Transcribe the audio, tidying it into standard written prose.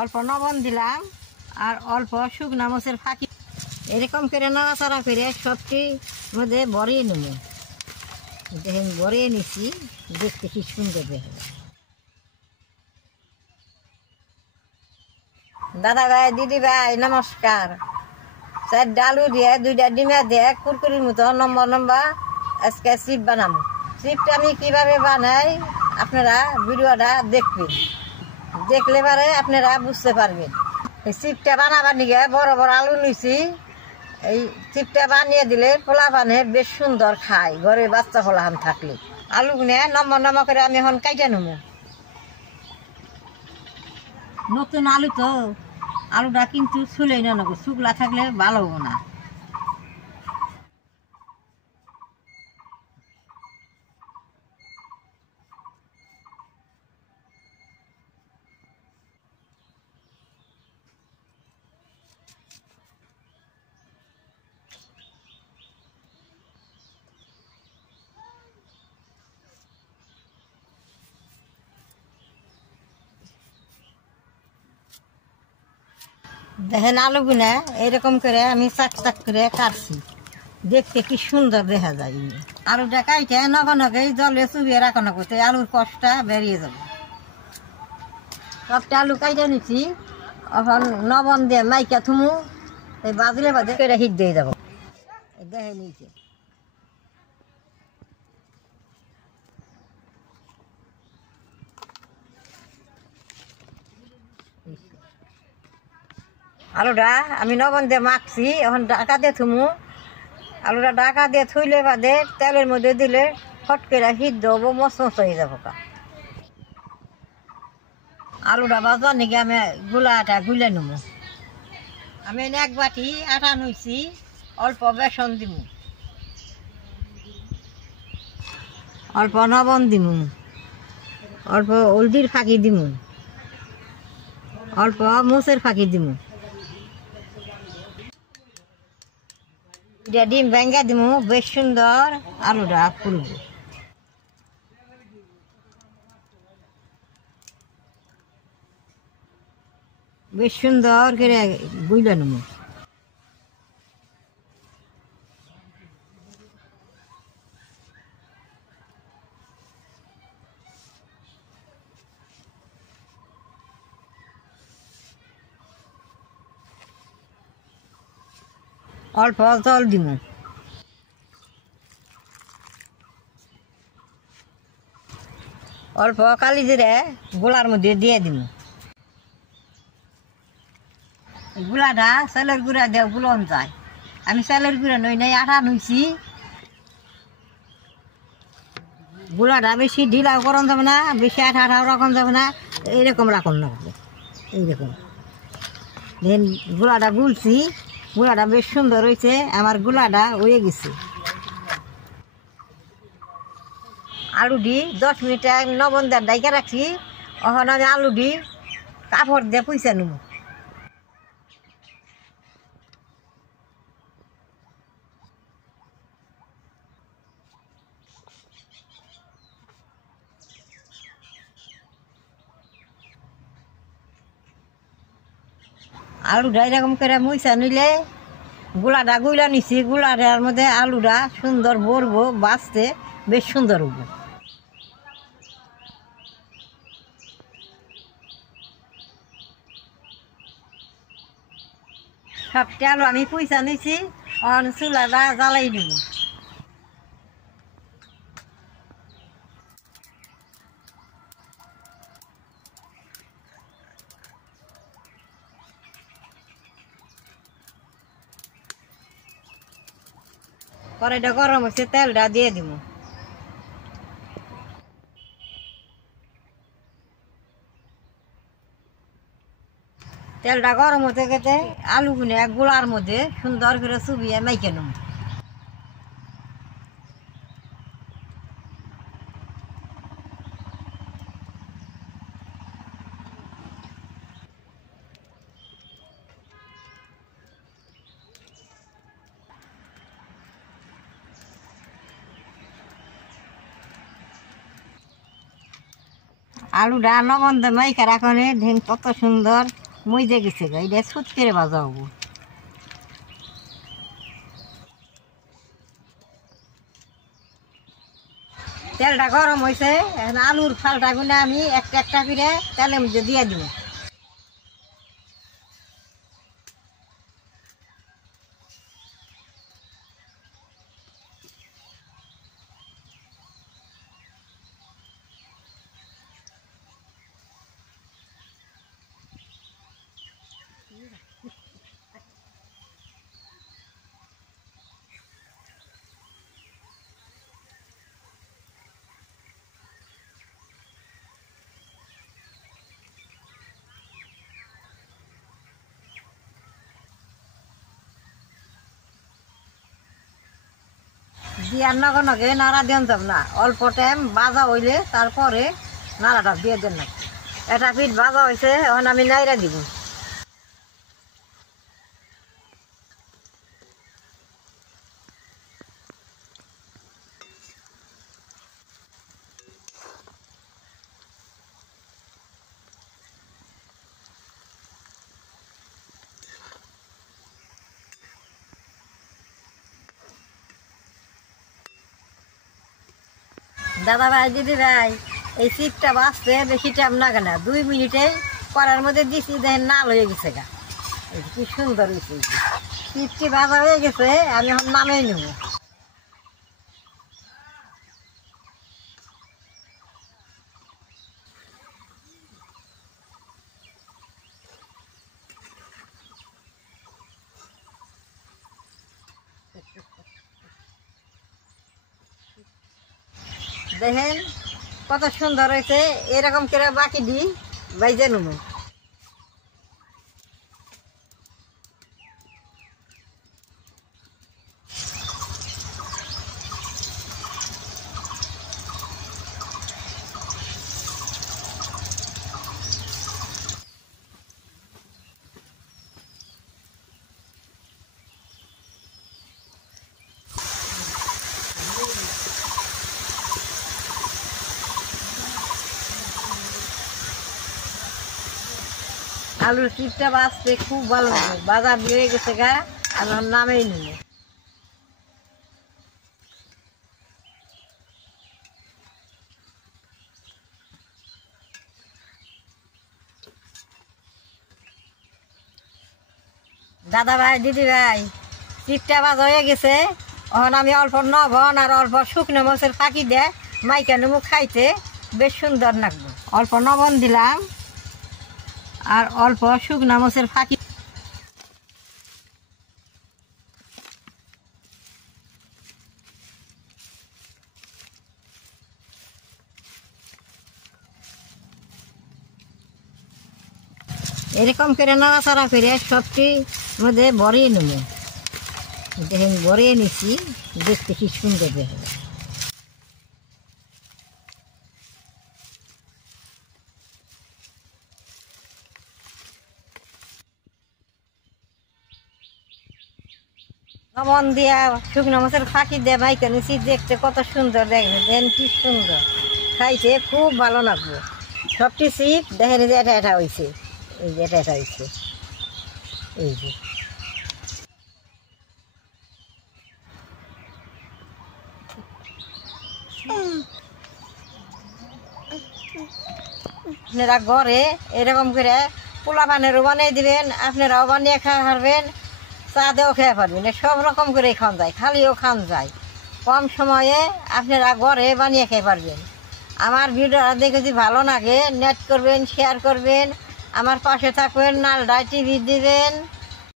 অল্প লবণ দিলাম আর অল্প শুকনা মরিচের ফাঁকি এরকম করে নাড়াচাড়া করে সবটি মধ্যে ভরিয়ে নেব। দেখেন ভরিয়ে নিচ্ছি, দেখতে কি সুন্দর দেখা যায়। দাদা ভাই, দিদি ভাই, নমস্কার। 4টা আলু দিয়ে 2টা ডিমা দিয়ে কুরকুরির মতো লম্বা লম্বা আজকে চিপ বানাবো। চিপটা আমি কিভাবে বানাই আপনারা ভিডিওটা দেখবেন, দেখলে পারে আপনারা বুঝতে পারবেন। এই চিপটা বানাবার নিয়ে বড় বড় আলু নিছি। এই চিপটা বানিয়ে দিলে পোলা পানে বেশ সুন্দর খায়, ঘরে বাচ্চা পোলাহান থাকলে। আলুগুলো লম্বা লম্বা করে আমি এখন কাইটে নেব। নতুন আলু তো আলুটা কিন্তু ছুলেই না নেবো, শুকলা থাকলে ভালো হবো না। দেখেন আলুগুলা এরকম করে আমি চাক চাক করে কাটছি, দেখতে কি সুন্দর দেখা যায়। আলুটা কাইটে নগে জলে চুবিয়ে রাখানো করতে আলুর কষ্টটা বেরিয়ে যাবে। সবটা আলু কাইটে নিচ্ছি, এখন লবণ দিয়ে মাইকা থুমু, এই বাজলে বাজে করে হিট দিয়ে যাবো। দেখে নিয়েছে আলুটা আমি লবণ দিয়ে মাখছি, এখন ঢাকা দিয়ে থুমু। আলুটা ঢাকা দিয়ে থুইলে বাদে তেলের মধ্যে দিলে ফট করে হিট দেবো, মচমচ হয়ে যাবো। আলুটা বাজবার নাকি আমি গুলাটা গুলে নেবো। আমি 1 বাটি আটা নইছি, অল্প বেসন দিব, অল্প লবণ দিব, অল্প হলদির ফাঁকি দিব, অল্প মরিচের ফাঁকি দিব। ডিম ভেঙে দিব, বেশ সুন্দর আলুটা ফুলব। বেশ সুন্দর করে গুলে নেব। অল্প জল দিব, অল্প কালি জিরে গোলার মধ্যে দিয়ে দিব। গুলাটা চালের গুঁড়া দিয়ে গুলন যায়। আমি চালের গুঁড়া নই নাই, আটা নইছি। গুলাটা বেশি ঢিলাও করন যাবে না, বেশি আঠা আঠাও রাখন যাবে না, এইরকম রাখন লাগবে। এইরকম দেন গুলাটা গুলছি, গুলাটা বেশ সুন্দর হয়েছে। আমার গুলাটা হয়ে গেছে। আলুটি 10 মিনিট লবণ দিয়ে ডাইকা রাখছি। এখন আমি আলুটি কাপড় দিয়ে পুইছা নেব। আলুটা এরকম করে মুইছা নিলে গুলাটা গুলা নিছি, গুলাটার মধ্যে আলুটা সুন্দর ভরবো, বাঁচতে বেশ সুন্দর হবো। সবটা আলু আমি পুইছা নিছি, চুলাটা জ্বালাই দিব। কড়াইটা গরম হচ্ছে, তেলটা দিয়ে দিব। তেলটা গরম হতে গেতে আলুগুলো গুলার মধ্যে সুন্দর করে চুবিয়ে মাইকে নেব। আলুটা লবণ দিয়ে মাইকা রাখনে ঢেন কত সুন্দর মইজে গেছে গা, এটা ছুট করে ভাজা হবো। তেলটা গরম হয়েছে, এখন আলুর ফালটা গুলো আমি একটা একটা করে তেলের মধ্যে দিয়ে দিব। দিয়ার নগে নগে নাড়া দেন যাব না, অল্প টাইম ভাজা হইলে তারপরে নাড়াটা দিয়ে দেন না। এটা পিঠ ভাজা হয়েছে, এখন আমি নাইরা দিব। দাদা ভাই, দিদি ভাই, এই চিপটা বাঁচতে বেশি টাইম লাগে না, 2 মিনিটে করার মধ্যে দিচ্ছি, দেখেন নাল হয়ে গেছে গা। কি সুন্দর হয়েছে, চিপটি ভাজা হয়ে গেছে, আমি এখন নামিয়ে নেব। দেখেন কত সুন্দর হয়েছে, এরকম করে বাকি দিই বাইজে নেব। আলুর চিপটা বাঁচতে খুব ভালো লাগে, বাজার দিয়ে গেছে গা, আমি নামেই নেব। দাদা ভাই, দিদি ভাই, চিপটা ভাজা হয়ে গেছে, এখন আমি অল্প লবণ আর অল্প শুকনো মরিচের ফাঁকি দিয়ে মাইকা নেবো, খাইতে বেশ সুন্দর লাগবে। অল্প লবণ দিলাম আর অল্প শুকনো মরিচের ফাঁকি। এরকম করে নাড়াচাড়া করে সবটি মধ্যে ভরিয়ে নেব। দেখেন ভরিয়ে নিচ্ছি, দেখতে কি সুন্দর দেখা যায়। লবণ দিয়া শুকনো মাছের ফাঁকি দিয়ে মাইকা নিচ্ছি, দেখতে কত সুন্দর দেখবে, দেখেন কি সুন্দর, খাইতে খুব ভালো লাগবে। সবটি চিপ দেখেন যে এটা এটা হয়েছে, এই যে এটা এটা হয়েছে, এই যে আপনারা ঘরে এরকম করে পোলা পানেরও বানিয়ে দিবেন, আপনারাও বানিয়ে খাওয়া পারবেন, চা দিয়েও খেয়ে পারবেন, সব রকম করে খান যায়, খালিও খান যায়। কম সময়ে আপনারা ঘরে বানিয়ে খেয়ে পারবেন। আমার ভিডিওটা দেখে যদি ভালো লাগে, নেট করবেন, শেয়ার করবেন, আমার পাশে থাকবেন, নালডায় টিভি দিবেন।